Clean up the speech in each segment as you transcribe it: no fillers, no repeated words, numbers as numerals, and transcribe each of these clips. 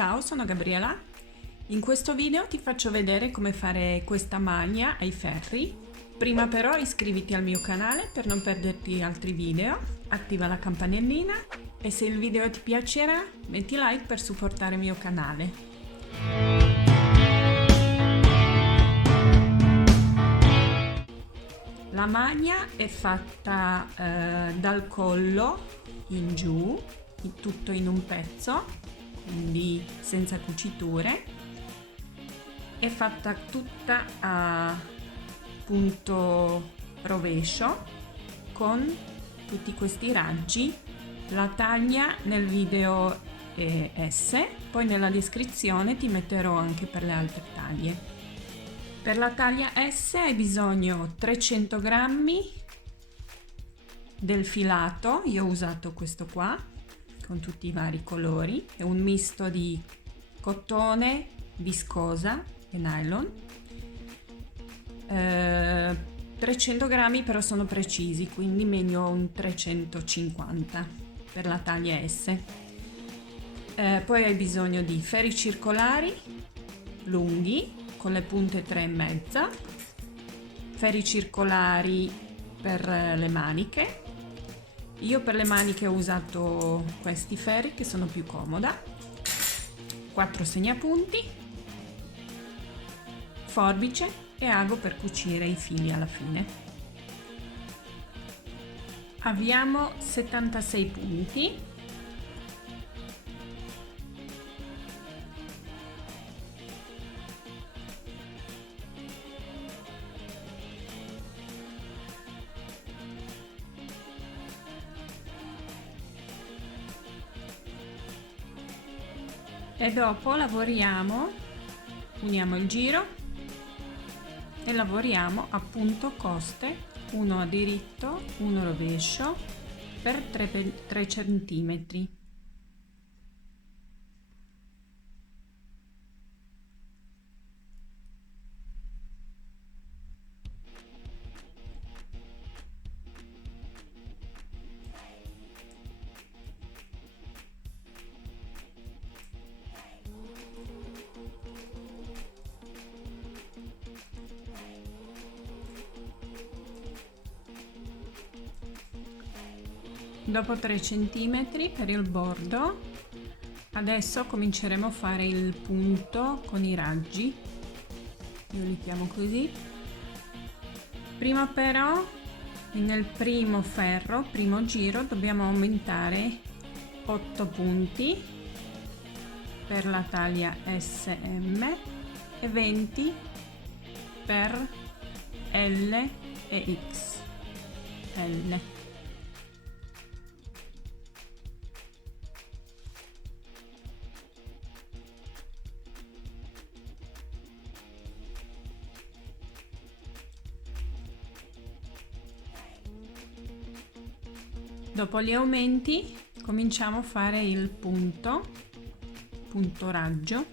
Ciao, sono Gabriela. In questo video ti faccio vedere come fare questa maglia ai ferri. Prima però iscriviti al mio canale per non perderti altri video, attiva la campanellina e se il video ti piacerà metti like per supportare il mio canale. La maglia è fatta dal collo in giù, tutto in un pezzo, quindi senza cuciture. È fatta tutta a punto rovescio con tutti questi raggi. La taglia nel video è S, poi nella descrizione ti metterò anche per le altre taglie. Per la taglia S hai bisogno 300 grammi del filato, io ho usato questo qua con tutti i vari colori, è un misto di cotone, viscosa e nylon. 300 grammi però sono precisi, quindi meglio un 350 per la taglia S. Poi hai bisogno di ferri circolari lunghi con le punte 3,5, ferri circolari per le maniche. Io per le maniche ho usato questi ferri che sono più comoda, 4 segnapunti, forbice e ago per cucire i fili alla fine. Abbiamo 76 punti. E dopo uniamo il giro e lavoriamo a punto coste, uno a diritto, uno rovescio per 3 centimetri. Dopo 3 cm per il bordo, adesso cominceremo a fare il punto con i raggi. Io li chiamo così. Prima però, nel primo ferro, primo giro, dobbiamo aumentare 8 punti per la taglia SM e 20 per L e XL. Dopo gli aumenti cominciamo a fare il punto raggio,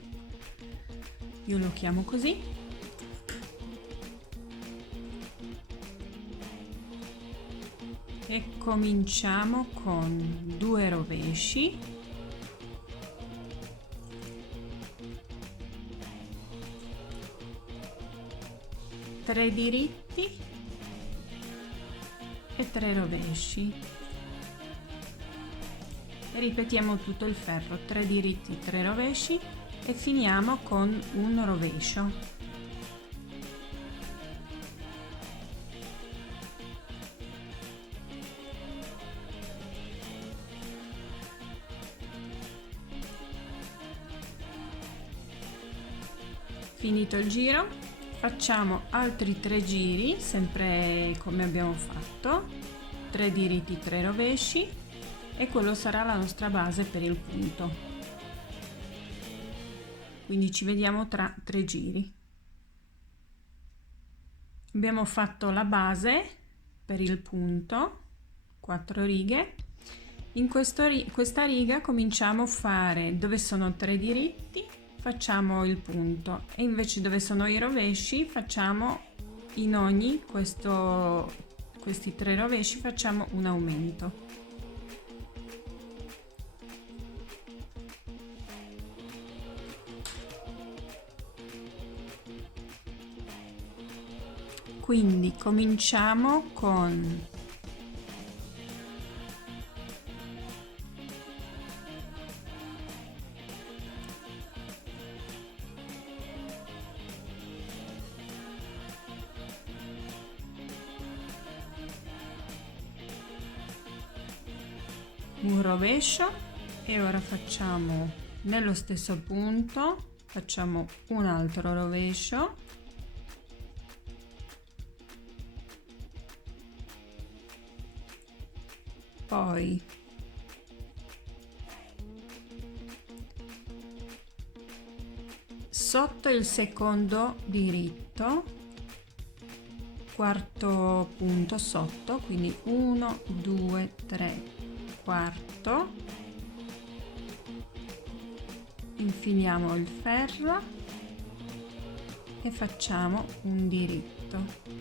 io lo chiamo così. E cominciamo con 2 rovesci, tre diritti e 3 rovesci. E ripetiamo tutto il ferro, 3 diritti, 3 rovesci e finiamo con un rovescio. Finito il giro, facciamo altri 3 giri, sempre come abbiamo fatto, 3 diritti, 3 rovesci. E quello sarà la nostra base per il punto, quindi ci vediamo tra 3 giri. Abbiamo fatto la base per il punto, 4 righe. In questa riga cominciamo a fare, dove sono 3 diritti facciamo il punto e invece dove sono i rovesci facciamo in ogni questi 3 rovesci facciamo un aumento. Quindi cominciamo con un rovescio e ora facciamo nello stesso punto, facciamo un altro rovescio, poi sotto il secondo diritto, quarto punto sotto, quindi 1 2 3 quarto, infiliamo il ferro e facciamo un diritto,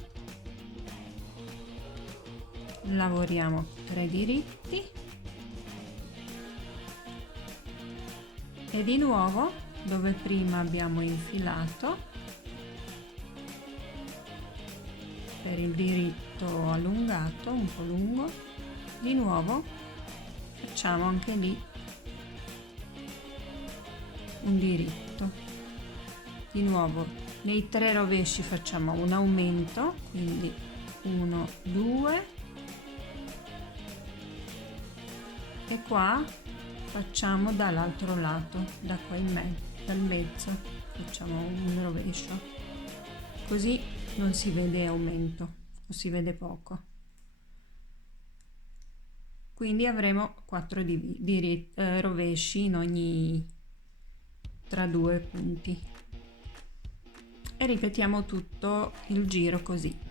lavoriamo 3 diritti e di nuovo dove prima abbiamo infilato per il diritto allungato, un po' lungo, di nuovo facciamo anche lì un diritto. Di nuovo nei 3 rovesci facciamo un aumento, quindi 1 2 e qua facciamo dall'altro lato, da qua in mezzo, dal mezzo facciamo un rovescio, così non si vede aumento o si vede poco. Quindi avremo 4 rovesci in ogni tra 2 punti e ripetiamo tutto il giro così.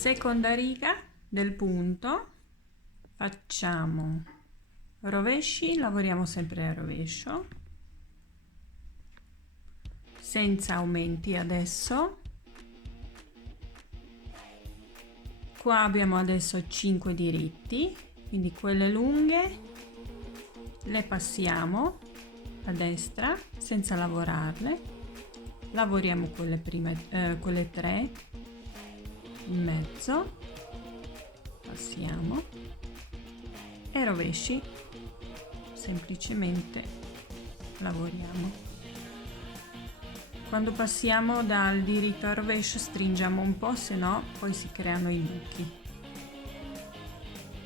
Seconda riga del punto, facciamo rovesci, lavoriamo sempre a rovescio senza aumenti adesso. Qua abbiamo adesso 5 diritti, quindi quelle lunghe le passiamo a destra senza lavorarle, lavoriamo quelle prime, quelle 3 in mezzo, passiamo e rovesci, semplicemente lavoriamo. Quando passiamo dal diritto al rovescio stringiamo un po', se no poi si creano i buchi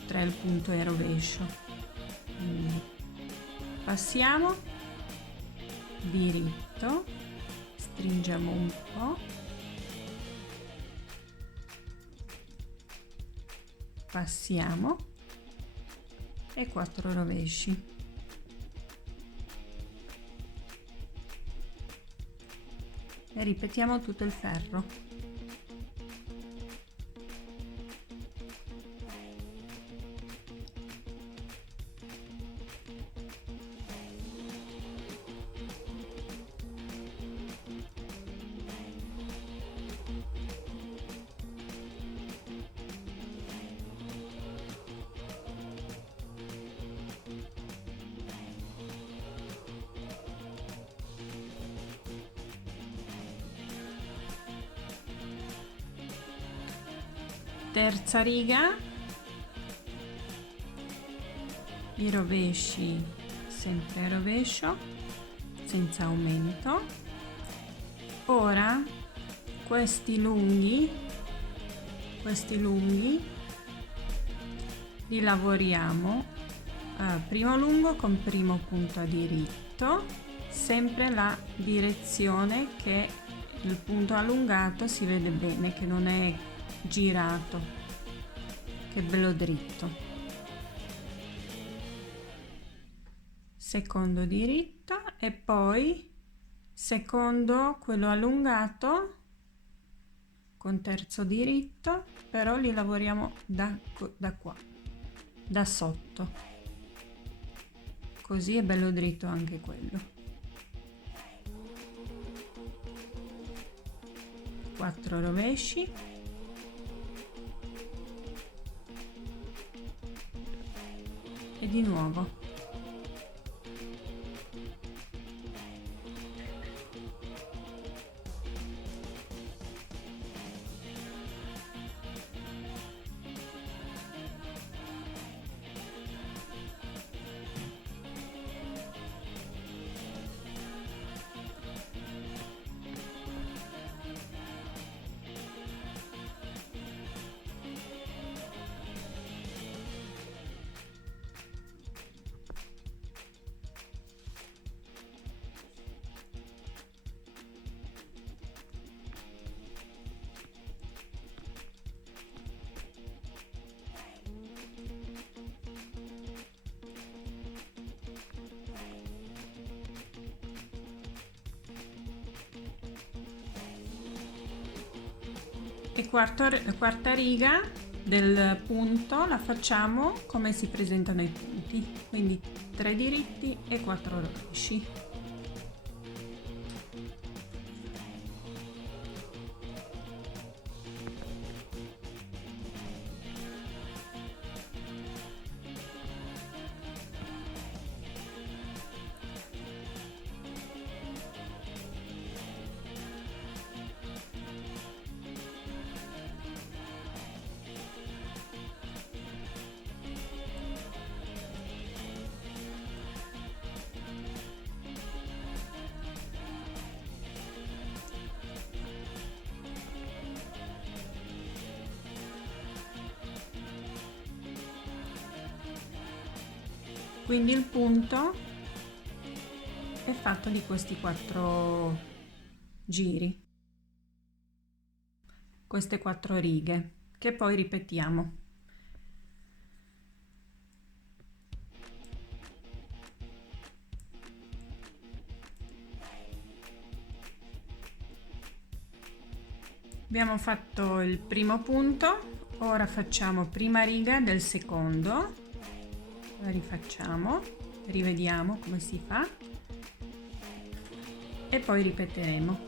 tra il punto e il rovescio. Quindi passiamo, diritto, stringiamo un po', passiamo e 4 rovesci. E ripetiamo tutto il ferro. Terza riga, i rovesci sempre a rovescio senza aumento. Ora questi lunghi li lavoriamo, primo lungo con primo punto a diritto, sempre la direzione che il punto allungato si vede bene, che non è girato, che è bello dritto. Secondo diritto e poi secondo quello allungato con terzo diritto, però li lavoriamo da qua, da sotto, così è bello dritto anche quello. 4 rovesci e di nuovo. E quarta riga del punto la facciamo come si presentano i punti, quindi 3 diritti e 4 rovesci. Quindi il punto è fatto di questi 4 giri, queste 4 righe che poi ripetiamo. Abbiamo fatto il primo punto, ora facciamo prima riga del secondo, la rifacciamo, rivediamo come si fa e poi ripeteremo.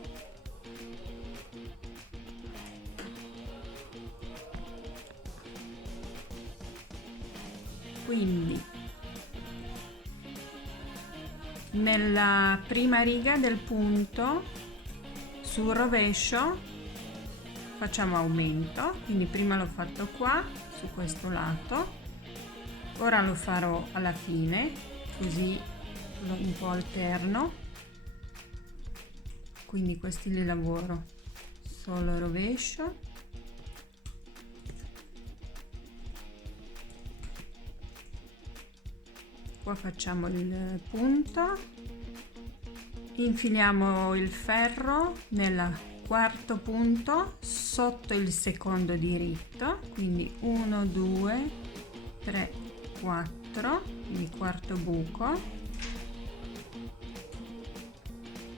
Quindi nella prima riga del punto sul rovescio facciamo aumento, quindi prima l'ho fatto qua su questo lato, ora lo farò alla fine, così un po' alterno, quindi questi li lavoro solo rovescio, qua facciamo il punto Infiliamo il ferro nel quarto punto sotto il secondo diritto, quindi 1, 2, 3, 4, quindi quarto buco,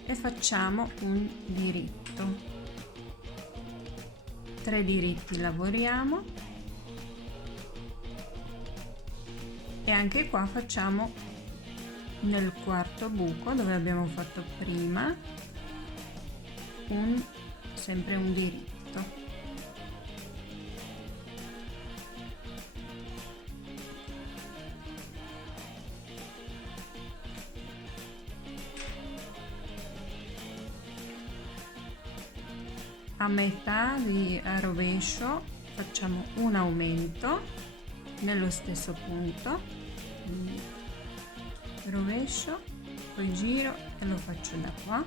e facciamo un diritto. 3 diritti lavoriamo e anche qua facciamo nel quarto buco dove abbiamo fatto prima sempre un diritto. A metà di rovescio facciamo un aumento nello stesso punto, quindi rovescio, poi giro e lo faccio da qua.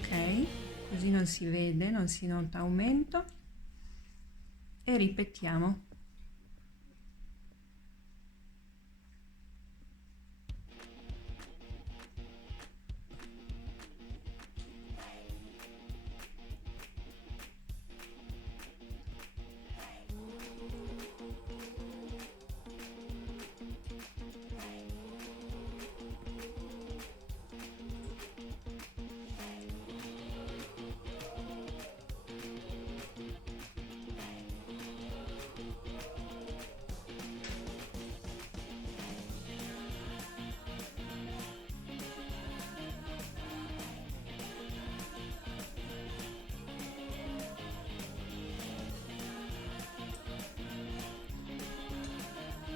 Ok, così non si vede, non si nota aumento, e ripetiamo.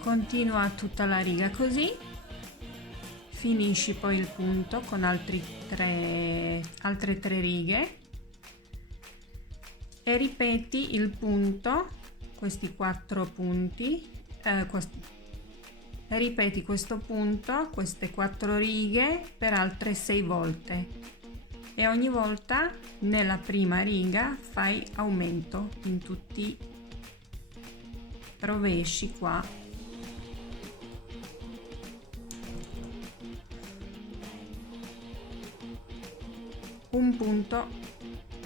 Continua tutta la riga così, finisci poi il punto con altre 3 righe e ripeti il punto, questi 4 punti, ripeti questo punto, queste 4 righe per altre 6 volte, e ogni volta nella prima riga fai aumento in tutti i rovesci qua. Un punto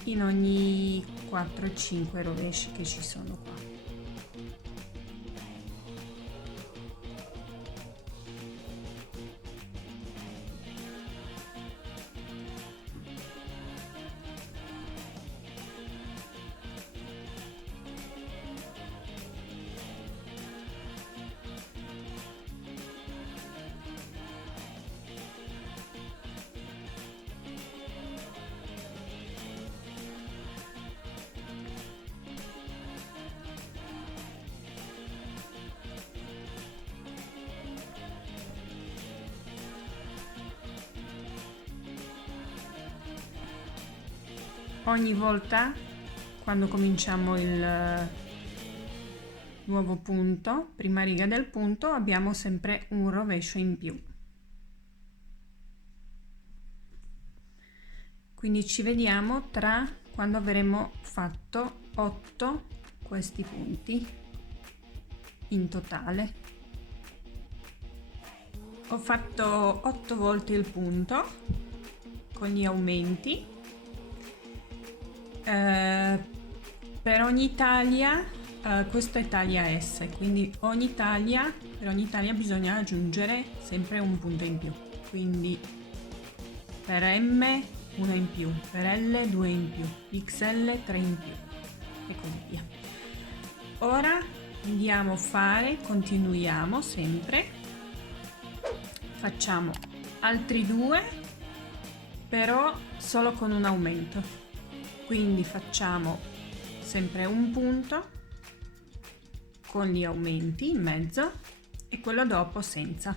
in ogni 4-5 rovesci che ci sono qua. Ogni volta quando cominciamo il nuovo punto, prima riga del punto, abbiamo sempre un rovescio in più. Quindi ci vediamo tra quando avremo fatto 8 questi punti in totale. Ho fatto 8 volte il punto con gli aumenti. Per ogni taglia, questa è taglia S, quindi per ogni taglia bisogna aggiungere sempre un punto in più, quindi per M 1 in più, per L 2 in più, XL 3 in più e così via. Ora andiamo a fare, continuiamo sempre, facciamo altri 2 però solo con un aumento. Quindi facciamo sempre un punto con gli aumenti in mezzo e quello dopo senza.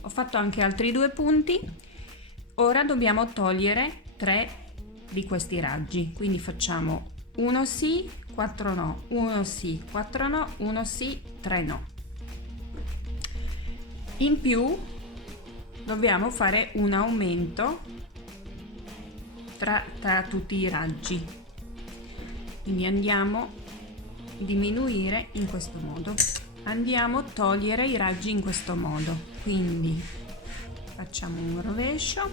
Ho fatto anche altri 2 punti. Ora dobbiamo togliere 3 di questi raggi, quindi facciamo 1 sì, 4 no, 1 sì, 4 no, 1 sì, 3 no. In più dobbiamo fare un aumento tra tutti i raggi, quindi andiamo a diminuire in questo modo. andiamo a togliere i raggi in questo modo, quindi facciamo un rovescio,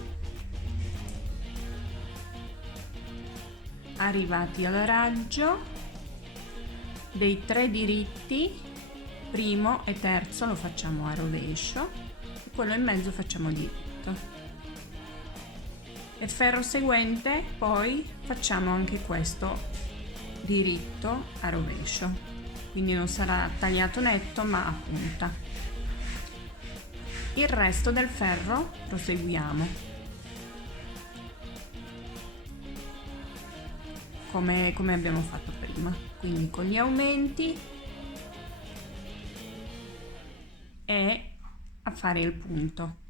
arrivati al raggio dei 3 diritti, primo e terzo lo facciamo a rovescio e quello in mezzo facciamo diritto. E ferro seguente poi facciamo anche questo diritto a rovescio, quindi non sarà tagliato netto ma a punta. Il resto del ferro proseguiamo come abbiamo fatto prima, quindi con gli aumenti e a fare il punto.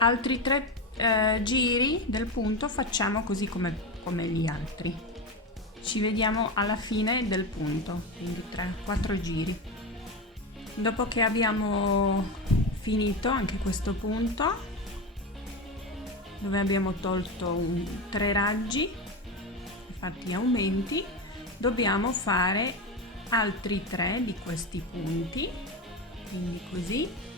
Altri 3 giri del punto facciamo così come gli altri. Ci vediamo alla fine del punto, quindi 3-4 giri. Dopo che abbiamo finito anche questo punto, dove abbiamo tolto 3 raggi e fatti aumenti, dobbiamo fare altri 3 di questi punti, quindi così,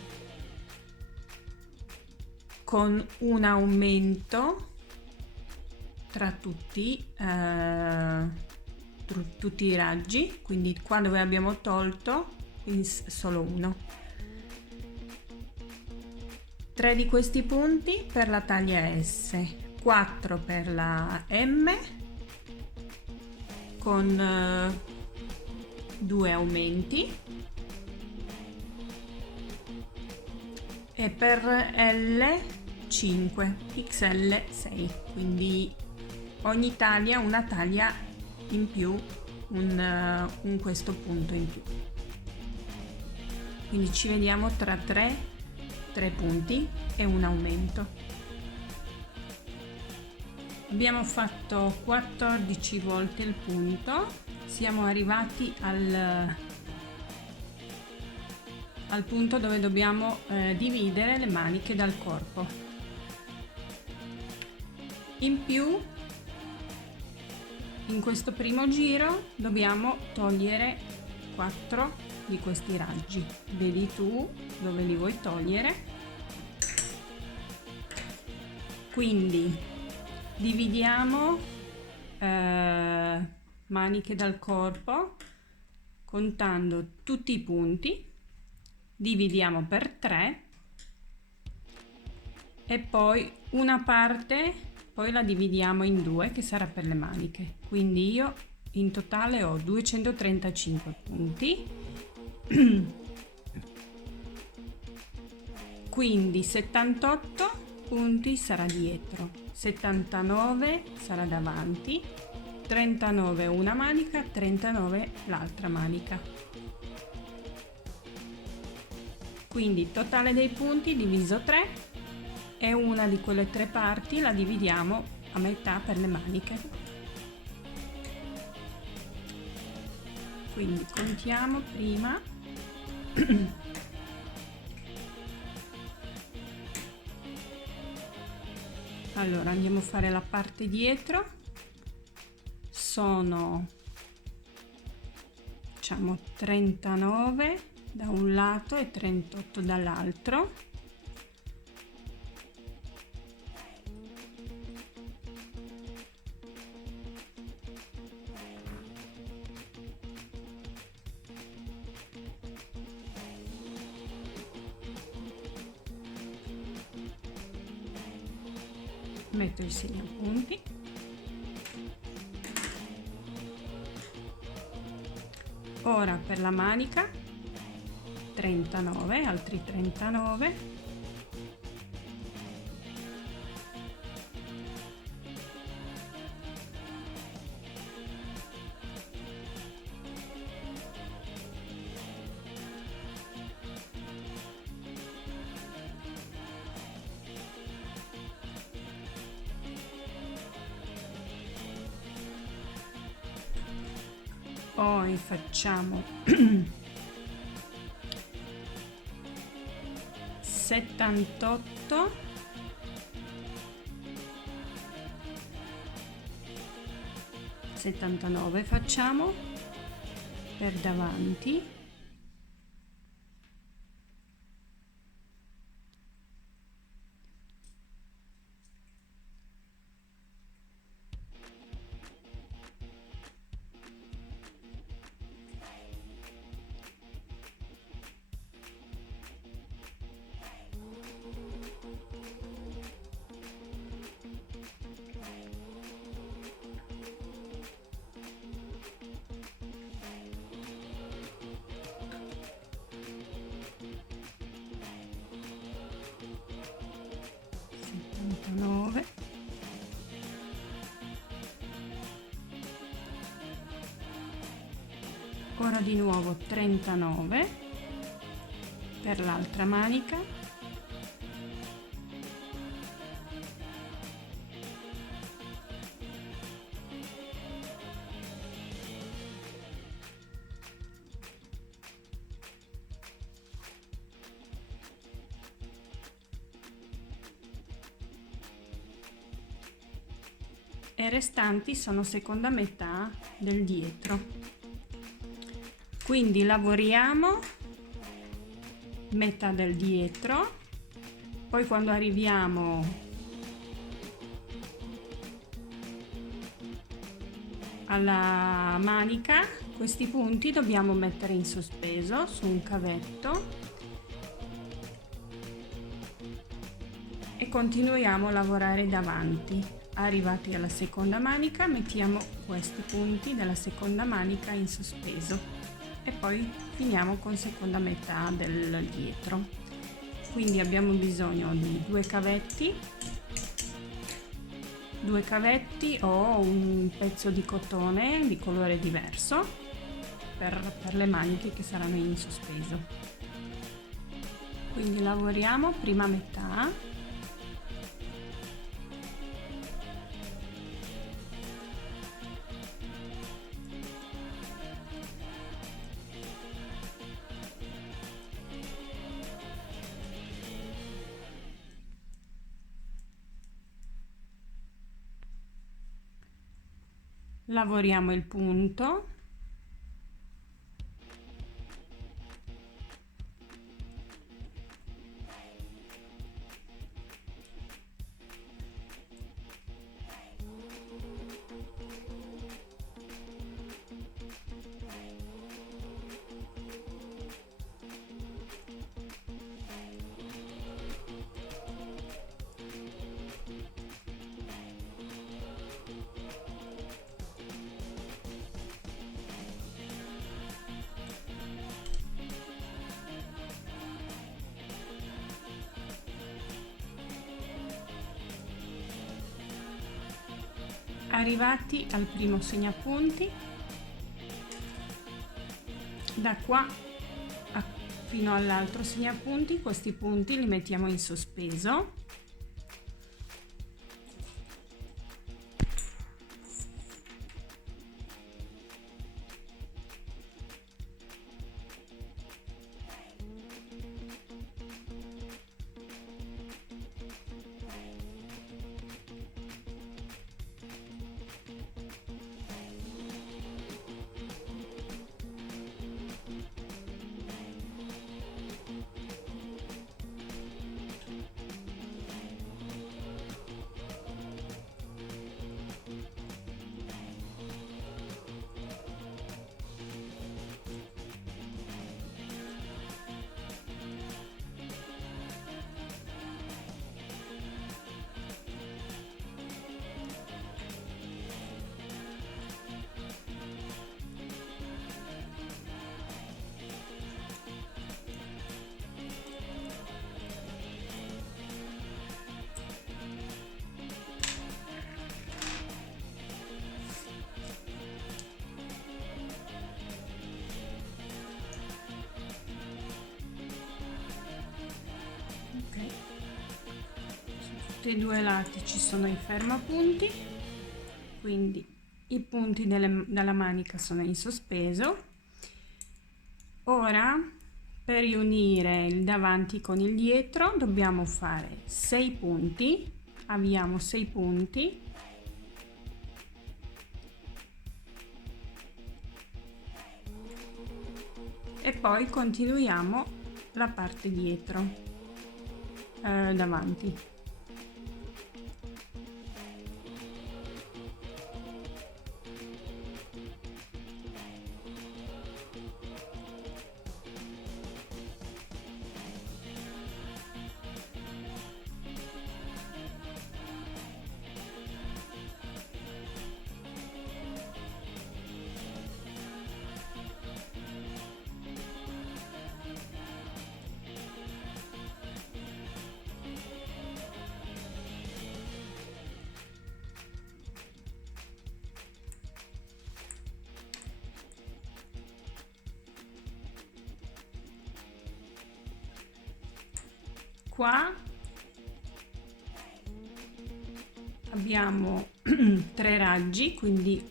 con un aumento tra tutti i raggi, quindi qua dove abbiamo tolto, quindi solo uno. 3 di questi punti per la taglia S, 4 per la M con 2 aumenti e per L 5, XL 6, quindi ogni taglia una taglia in più, un questo punto in più. Quindi ci vediamo tra 3 punti e un aumento. Abbiamo fatto 14 volte il punto, siamo arrivati al punto dove dobbiamo dividere le maniche dal corpo. In più, in questo primo giro dobbiamo togliere 4 di questi raggi. Vedi tu dove li vuoi togliere. Quindi dividiamo maniche dal corpo contando tutti i punti, dividiamo per 3 e poi una parte poi la dividiamo in 2 che sarà per le maniche. Quindi io in totale ho 235 punti, quindi 78 punti sarà dietro, 79 sarà davanti, 39 una manica, 39 l'altra manica. Quindi totale dei punti diviso 3 e una di quelle 3 parti la dividiamo a metà per le maniche. Quindi contiamo prima. Allora andiamo a fare la parte dietro, sono, facciamo 39 da un lato e 38 dall'altro. Metto il segnapunti, ora per la manica 39, altri 39, Poi facciamo 78, 79 facciamo per davanti, ora di nuovo 39 per l'altra manica, e restanti sono seconda metà del dietro. Quindi lavoriamo metà del dietro, poi quando arriviamo alla manica questi punti dobbiamo mettere in sospeso su un cavetto e continuiamo a lavorare davanti. Arrivati alla seconda manica mettiamo questi punti della seconda manica in sospeso e poi finiamo con seconda metà del dietro. Quindi abbiamo bisogno di due cavetti o un pezzo di cotone di colore diverso per le maniche che saranno in sospeso. Quindi lavoriamo prima metà, lavoriamo il punto, arrivati al primo segnapunti, da qua fino all'altro segnapunti, questi punti li mettiamo in sospeso. Tutti e due i lati ci sono i fermapunti, quindi i punti della manica sono in sospeso. Ora, per riunire il davanti con il dietro dobbiamo fare 6 punti. Abbiamo 6 punti e poi continuiamo la parte dietro, davanti. Qua abbiamo 3 raggi, quindi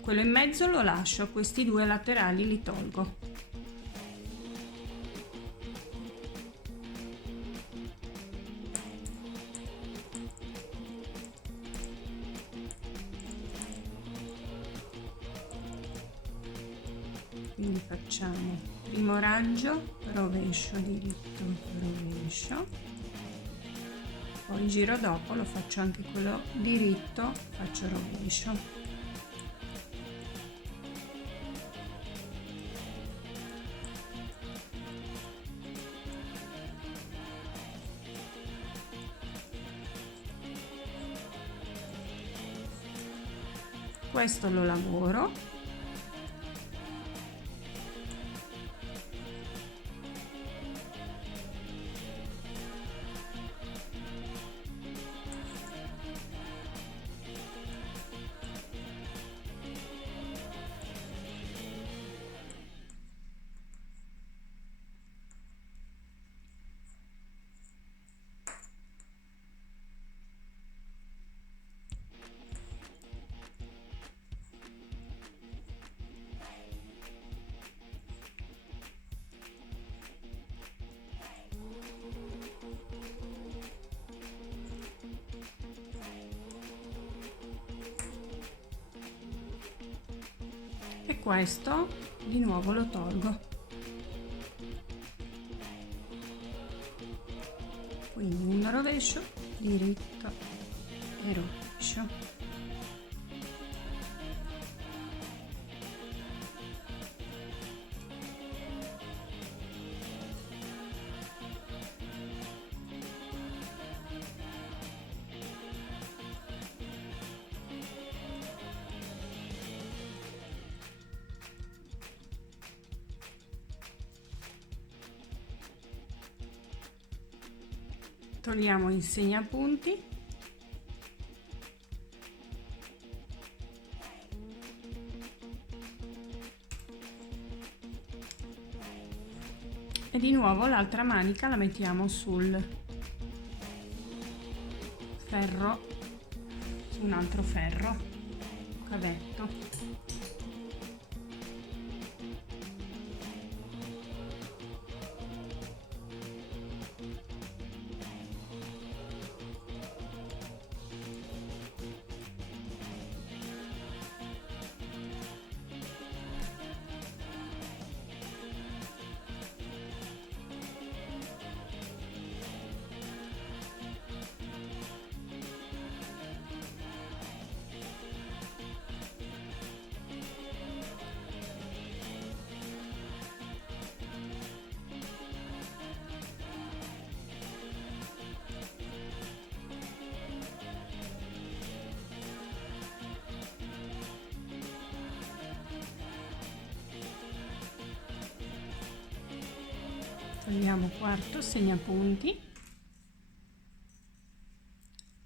quello in mezzo lo lascio, questi 2 laterali li tolgo. Quindi facciamo primo raggio, rovescio, diritto, rovescio, poi il giro dopo lo faccio anche quello diritto, faccio rovescio. Questo lo lavoro. E questo di nuovo lo tolgo, quindi un rovescio, diritto e rovescio. Togliamo il segnapunti e di nuovo l'altra manica la mettiamo sul ferro, su un altro ferro, cavetto. Togliamo quarto segnapunti,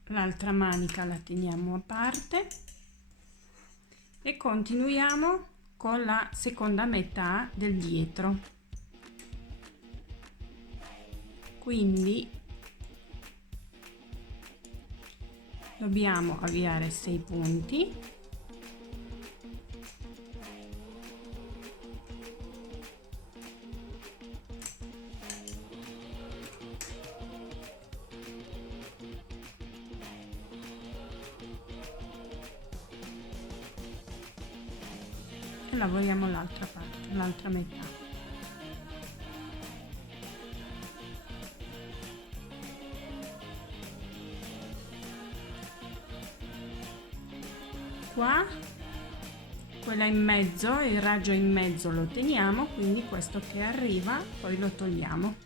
l'altra manica la teniamo a parte e continuiamo con la seconda metà del dietro. Quindi dobbiamo avviare 6 punti e lavoriamo l'altra parte, l'altra metà. Qua quella in mezzo, il raggio in mezzo lo teniamo, quindi questo che arriva poi lo togliamo.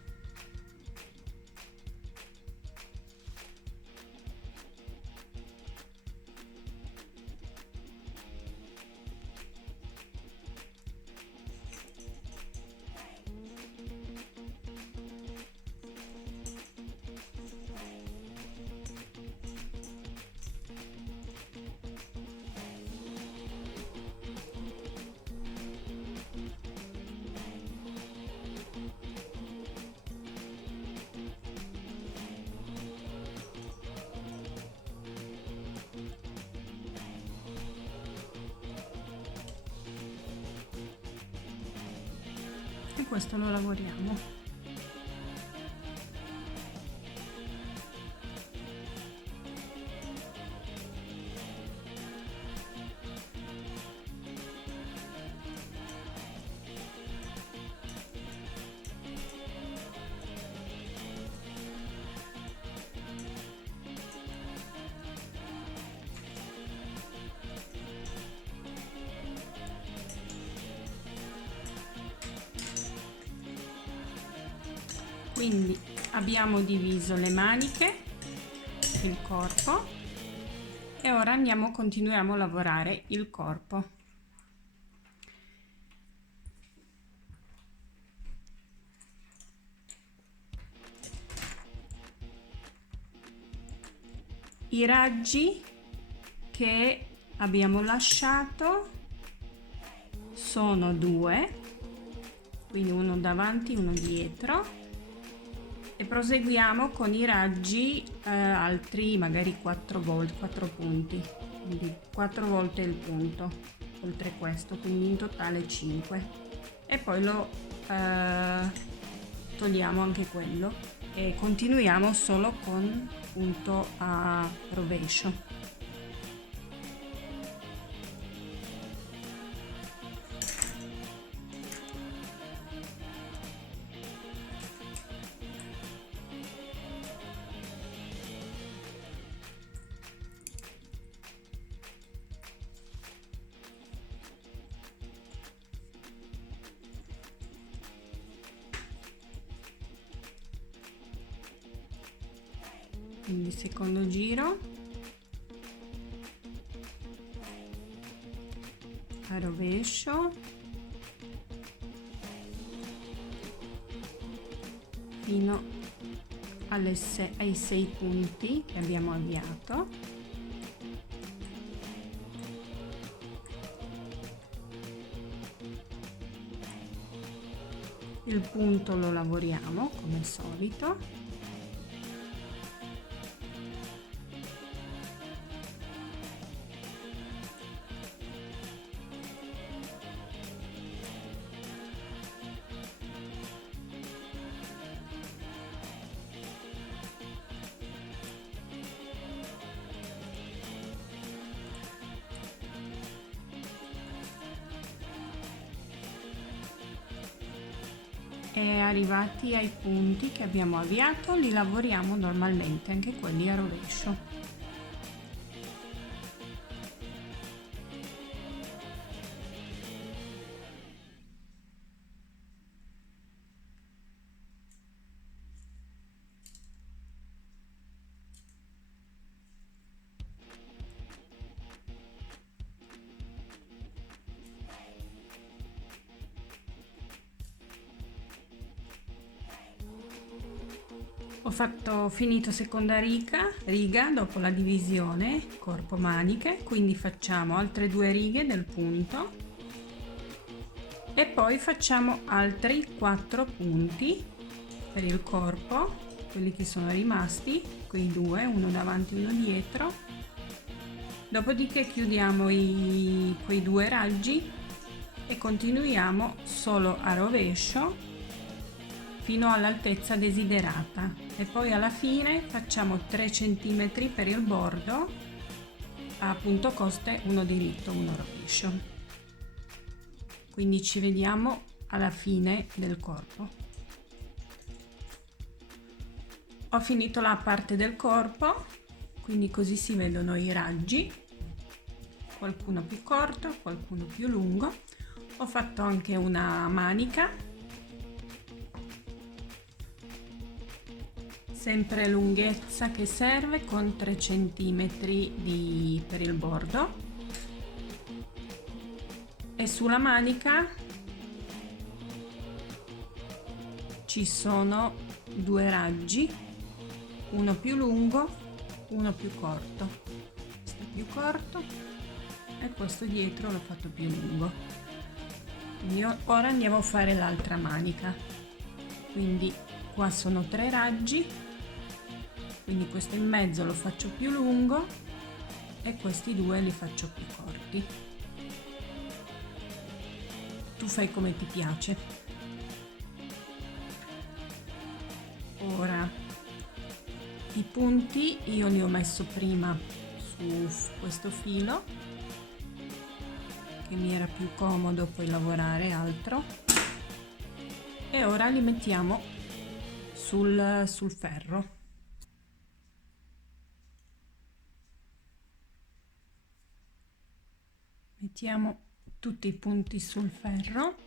E questo lo lavoriamo. Quindi abbiamo diviso le maniche, il corpo e ora continuiamo a lavorare il corpo. I raggi che abbiamo lasciato sono 2, quindi uno davanti, uno dietro. E proseguiamo con i raggi altri magari 4 punti, quindi 4 volte il punto oltre questo, quindi in totale 5, e poi lo togliamo anche quello e continuiamo solo con punto a rovescio. Quindi secondo giro, a rovescio, fino ai 6 punti che abbiamo avviato. Il punto lo lavoriamo come al solito. E arrivati ai punti che abbiamo avviato, li lavoriamo normalmente, anche quelli a rovescio. Ho finito seconda riga dopo la divisione corpo maniche, quindi facciamo altre 2 righe del punto e poi facciamo altri 4 punti per il corpo, quelli che sono rimasti, quei 2, uno davanti e uno dietro. Dopodiché chiudiamo quei 2 raggi e continuiamo solo a rovescio fino all'altezza desiderata e poi alla fine facciamo 3 cm per il bordo a punto coste, uno diritto, uno rovescio. quindi ci vediamo alla fine del corpo. Ho finito la parte del corpo, quindi così si vedono i raggi, qualcuno più corto, qualcuno più lungo. Ho fatto anche una manica, sempre lunghezza che serve, con 3 cm per il bordo, e sulla manica ci sono 2 raggi, uno più lungo, uno più corto. Questo è più corto e questo dietro l'ho fatto più lungo. Quindi ora andiamo a fare l'altra manica. Quindi qua sono 3 raggi, quindi questo in mezzo lo faccio più lungo e questi 2 li faccio più corti. Tu fai come ti piace. Ora i punti io li ho messo prima su questo filo, che mi era più comodo poi lavorare altro, e ora li mettiamo sul ferro. Mettiamo tutti i punti sul ferro.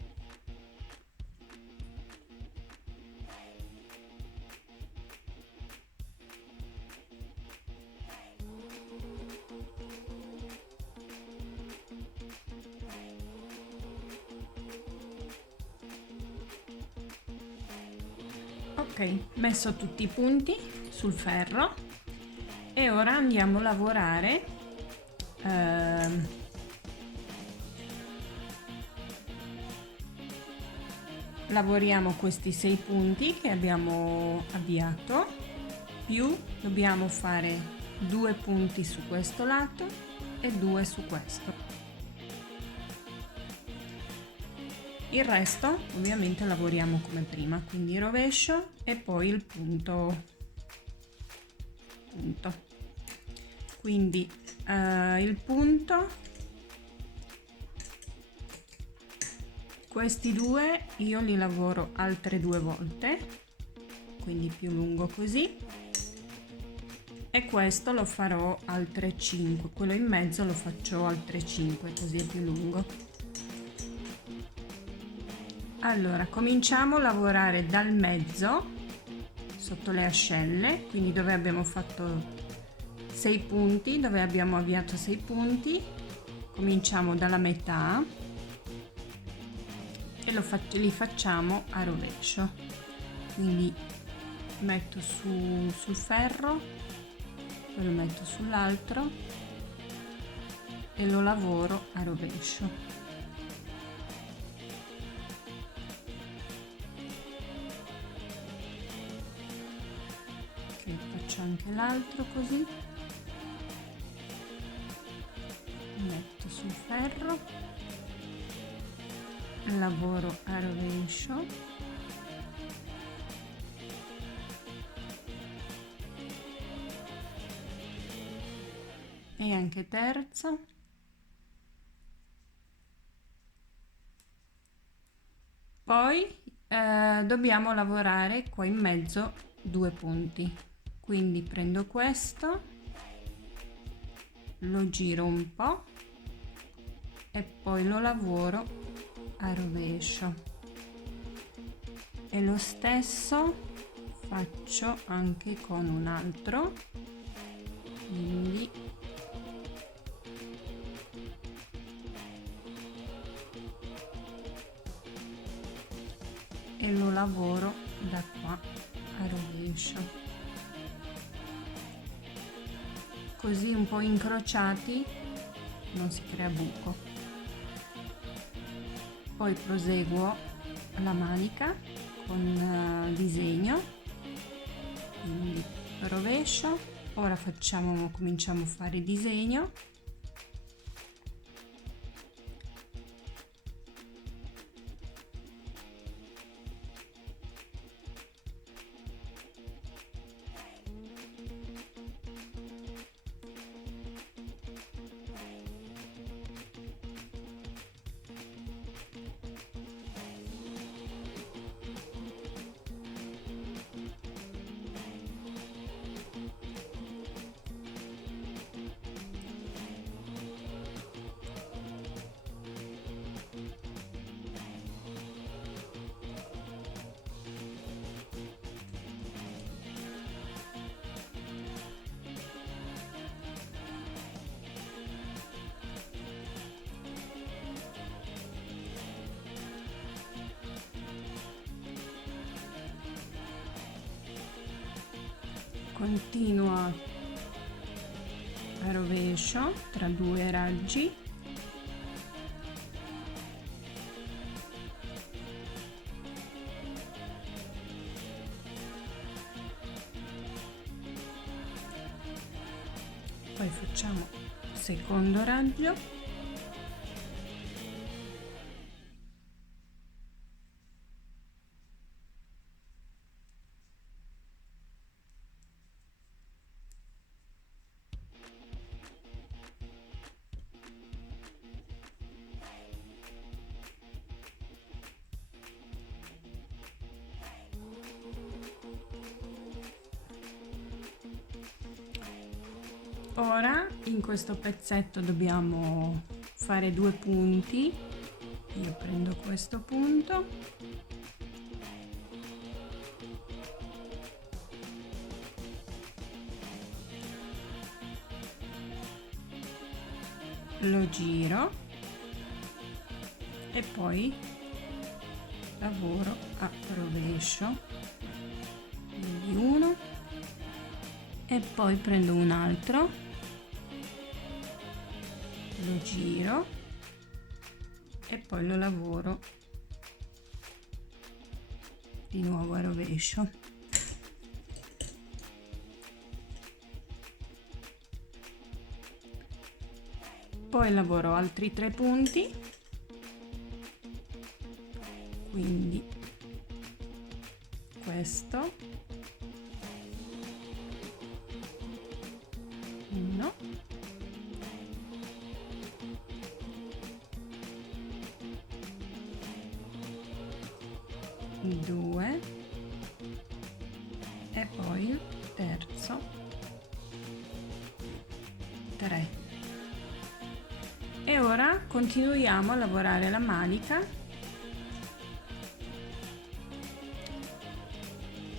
Ok, messo tutti i punti sul ferro e ora andiamo a lavorare lavoriamo questi 6 punti che abbiamo avviato, più dobbiamo fare 2 punti su questo lato e 2 su questo. Il resto ovviamente lavoriamo come prima, quindi rovescio e poi il punto. Quindi il punto, questi 2 io li lavoro altre 2 volte, quindi più lungo così, e questo lo farò altre 5, quello in mezzo lo faccio altre 5, così è più lungo. Allora cominciamo a lavorare dal mezzo sotto le ascelle, quindi dove abbiamo fatto 6 punti, dove abbiamo avviato 6 punti, cominciamo dalla metà e li facciamo a rovescio. Quindi metto sul ferro, poi lo metto sull'altro e lo lavoro a rovescio. Faccio anche l'altro così, metto sul ferro, lavoro a rovescio e anche terzo, poi dobbiamo lavorare qua in mezzo 2 punti. Quindi prendo questo, lo giro un po' e poi lo lavoro a rovescio, e lo stesso faccio anche con un altro, quindi e lo lavoro da qua a rovescio, così un po' incrociati non si crea buco. Poi proseguo la manica con disegno, quindi rovescio, ora cominciamo a fare disegno, continua a rovescio tra 2 raggi, poi facciamo secondo raggio, ora in questo pezzetto dobbiamo fare 2 punti. Io prendo questo punto, lo giro e poi lavoro a rovescio, quindi uno e poi prendo un altro, lo giro e poi lo lavoro di nuovo a rovescio. Poi lavoro altri 3 punti, quindi questo, 1, 2 e poi il terzo, 3. E ora continuiamo a lavorare la manica,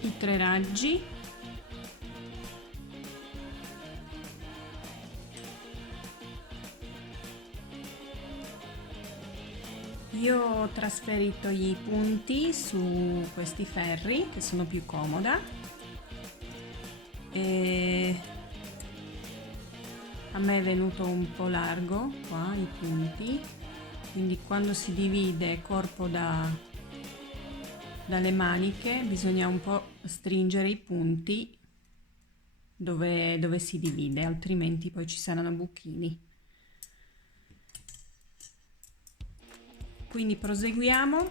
i 3 raggi, io ho trasferito i punti su questi ferri che sono più comoda e a me è venuto un po' largo qua i punti, quindi quando si divide corpo dalle maniche bisogna un po' stringere i punti dove si divide, altrimenti poi ci saranno buchini. Quindi proseguiamo,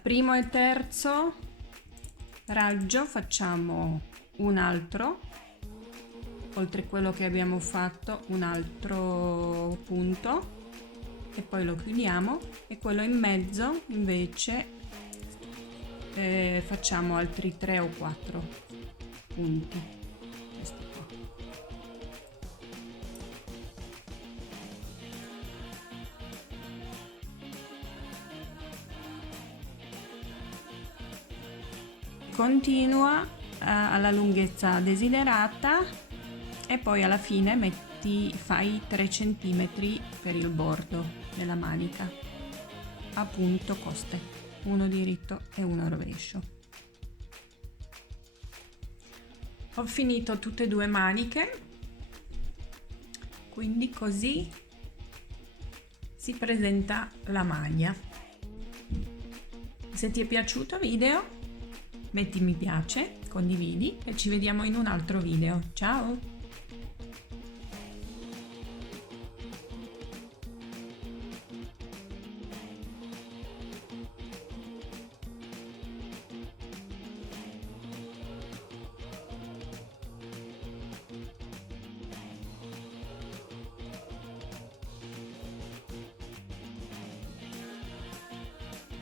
primo e terzo raggio facciamo un altro, oltre quello che abbiamo fatto un altro punto e poi lo chiudiamo, e quello in mezzo invece facciamo altri 3 o 4 punti, questi qua. Continua alla lunghezza desiderata e poi alla fine fai 3 cm per il bordo della manica a punto coste, uno diritto e uno rovescio. Ho finito tutte e 2 maniche, quindi così si presenta la maglia. Se ti è piaciuto il video metti mi piace, condividi e ci vediamo in un altro video. Ciao!